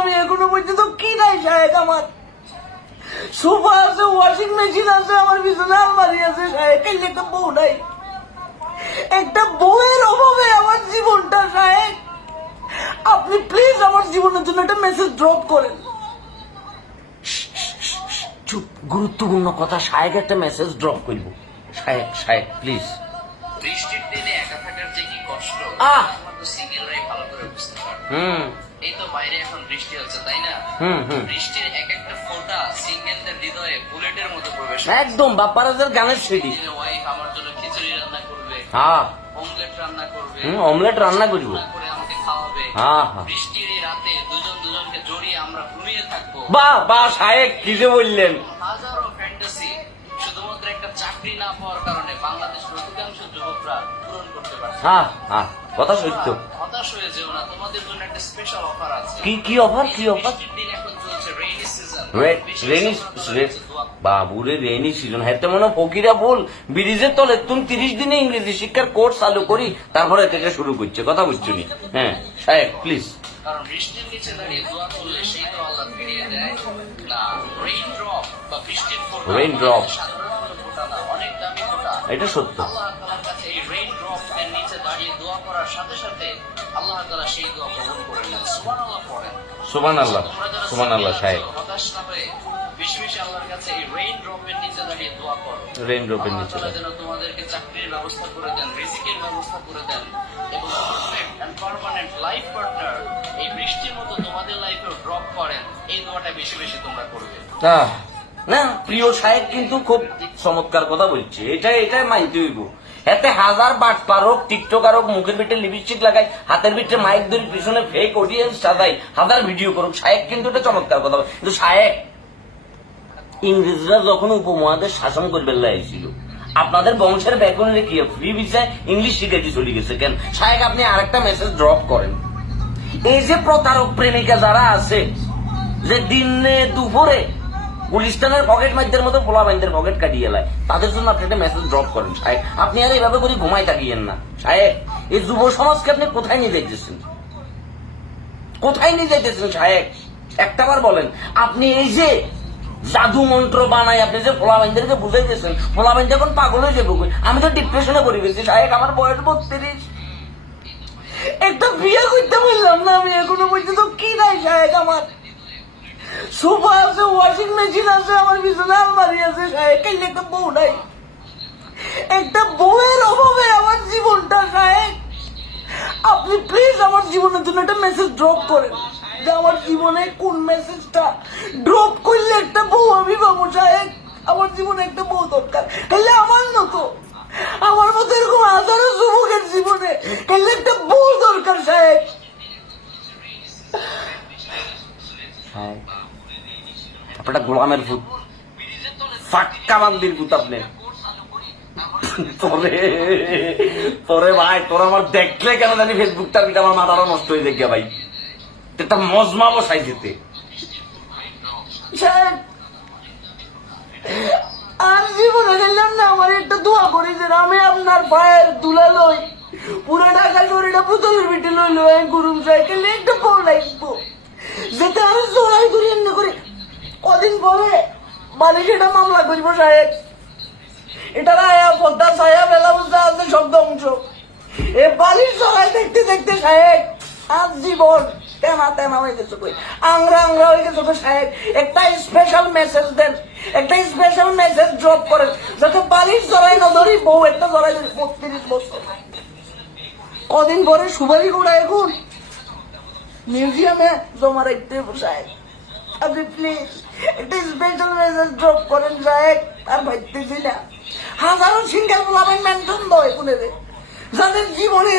আমি এখনও পর্যন্ত কি নাই সাহেব আমার। সোফা আছে ওয়াশিং মেশিন আছে আমার পিছনে আলমারি আছে সাহেব কাইলে একটা বউ নাই। একটা বউয়ের অভাবে আমার জীবনটা সাহেব আপনি প্লিজ আমার জীবনের জন্য একটা মেসেজ ড্রপ করেন। চুপ গুরুত্বপূর্ণ কথা সাহেব একটা মেসেজ ড্রপ করব। সাহেব সাহেব প্লিজ বৃষ্টির দিনে একা থাকার যে কি কষ্ট আহ! একমাত্র সিঙ্গেলরাই ভালো করে বুঝতে পারে হুম। এই তো বাইরে এখন বৃষ্টি হচ্ছে তাই না? হুম, হুম। বৃষ্টির এক একটা ফোঁটা সিঙ্গেলদের হৃদয়ে বুলেটের মতো প্রবেশ একদম বাপ্পারাজের গানের সিডি। ওয়াইফ আমার জন্য খিচুড়ি রান্না করবে হ্যাঁ। অমলেট রান্না করবে হুম, অমলেট রান্না করব। রান্না করে আমাকে খাওয়াবে। হ্যাঁ, হ্যাঁ। বৃষ্টির এই রাতে দুজন দুজনকে জড়িয়ে আমরা ঘুমিয়ে থাকব। বাহ বাহ সাহেব কি যে বললেন। হাজারো ফ্যান্টাসি শুধুমাত্র একটা চাকরি না পাওয়ার কারণে বাংলাদেশের অধিকাংশ যুবকরা পূরণ করতে পারছে। হ্যাঁ হ্যাঁ। কথা সত্য হতাশ হয়ে যেও না তোমাদের জন্য একটা স্পেশাল অফার আছে। কি কি অফার কি অফার রেনি বাবুরে রেনি সিজন হ্যাঁ মনে হয় ফকিরা বল ব্রিজের তলে তুমি তিরিশ দিনে ইংরেজি শিক্ষার কোর্স চালু করি তারপরে থেকে শুরু করছে কথা বুঝছ নি? হ্যাঁ সাহেব প্লিজ কারণ বৃষ্টির নিচে দাঁড়িয়ে দোয়া করলে সেই তো আল্লাহ ফিরিয়ে দেয়। না রেইন ড্রপ বা বৃষ্টির ফোঁটা Rain drop. সাধারণ ফোঁটা না অনেক দামি ফোঁটা। এটা সত্য। সাথে সাথে আল্লাহ তাআলা সেই দোয়া কবুল করে নেন। সুবহানাল্লাহ পড়েন। সাহেব। হতাশ না হয়ে বেশি বেশি আল্লাহর কাছে এই রেইন ড্রপের নিচে দাঁড়িয়ে দোয়া করো। রেইন ড্রপের নিচে যেন তোমাদেরকে চাকরির ব্যবস্থা করে দেন রিজিকের ব্যবস্থা করে দেন এবং perfect and permanent life partner এই বৃষ্টির মতো তোমাদের লাইফেও ড্রপ করেন। এই দোয়াটা বেশি বেশি তোমরা করবে। আহ, না প্রিয় সাহেব কিন্তু খুব চমৎকার কথা বলছে। এটা এটা মাইতে হইব। এতে হাজার বাট পারক, টিকটক আরক, মুখের ভিতরে লিপস্টিক লাগাই, হাতের ভিতরে মাইক ধরে, পিছনে ফেক অডিয়েন্স সাজাই, হাজার ভিডিও করুক। সাহেব কিন্তু এটা চমৎকার কথা কিন্তু সাহেব ইংরেজরা যখন উপমহাদেশ শাসন করবে লাইছিল আপনাদের বংশের ব্যাকরণে কি ফ্রি ভিসায় ইংলিশ শিখাইতে চলে গেছে কেন? সাহেব আপনি আরেকটা মেসেজ ড্রপ করেন। এই যে প্রতারক প্রেমিকা যারা আছে, যে দিনে দুপুরে গুলিস্তানের পকেট মাইদের মতো পোলা বাইন্দের পকেট কাটিয়ে এলায় তাদের জন্য আপনি একটা মেসেজ ড্রপ করেন, সাহেব। আপনি আর এইভাবে করে ঘুমাই থাকিয়েন না। সাহেব, এই যুব সমাজকে আপনি কোথায় নিয়ে যাইতেছেন? কোথায় নিয়ে যাইতেছেন, সাহেব? একটাবার বলেন, আপনি এই যে জাদু মন্ত্র বানাই আপনি যে পোলা বাইন্দেরকে বুঝাইতেছেন পোলা বাইন্দের এখন পাগল হয়ে যাব আমি তো ডিপ্রেশনে পড়ে গেছি, সাহেব, আমার বয়স বত্রিশ। একটা বিয়ে করতে বললাম না আমি এখনও পর্যন্ত, কি নাই, সাহেব, আমার? সোফা আছে ওয়াশিং মেশিন আছে, আমার পিছনে আলমারি আছে কাইলে একটা বউ নাই। একটা বউয়ের অভাবে আমার জীবনটা সাহেব আপনি প্লিজ আমার জীবনের জন্য একটা মেসেজ ড্রপ করেন, যে আমার জীবনে কোন মেসেজটা ড্রপ করলে একটা বউ আমি পাবো সাহেব আমার জীবনে একটা বউ দরকার। তাহলে আমার মতো আমার মতো এরকম হাজারো যুবকের জীবনে তাহলে একটা বউ দরকার সাহেব হ্যাঁ আপনারা গোলামের ভূত। ফাক্কা বান্দির ভূত আপনি। তোরে তোরে ভাই, তোর আমার দেখলে কেন জানি ফেসবুকটা আমি আমার মাথাটা নষ্ট হয়ে দেখে ভাই। একটা মজমা বসাই দিতে। আর জীবনে গেলাম না, আমার একটা দোয়া করি যে আমি আপনার পায়ের তুলা লই, পুরো ঢাকা শরীরটা পুতুলের বিটে লই লই, আমি গুরুম সাইকেল একটা বউ লাগবো যেটা আমি জোড়াই করি এমনি করি মামলা সাহেব। এটা আয়া পদ্মা ছায়া আছে সব ধ্বংস এ বালির সবাই দেখতে দেখতে, সাহেব আজ জীবন হয়ে গেছে কই। আংরা আংরা হয়ে গেছে কই সাহেব। একটা স্পেশাল মেসেজ দেন, একটা স্পেশাল মেসেজ ড্রপ করেন, যাতে বালির জড়াই না ধরি, বউ একটা জড়াই বত্রিশ বছর। কদিন পরে সুপারি গুড়া এখন। মিউজিয়ামে জমা রাখতে হবে সাহেব। আপনি প্লিজ একটা স্পেশাল মেসেজ ড্রপ করেন যায়, আর ভাবতেছি না। হাজারো সিঙ্গেল বলাবেন মেনশন দয় কোনে যাদের জীবনে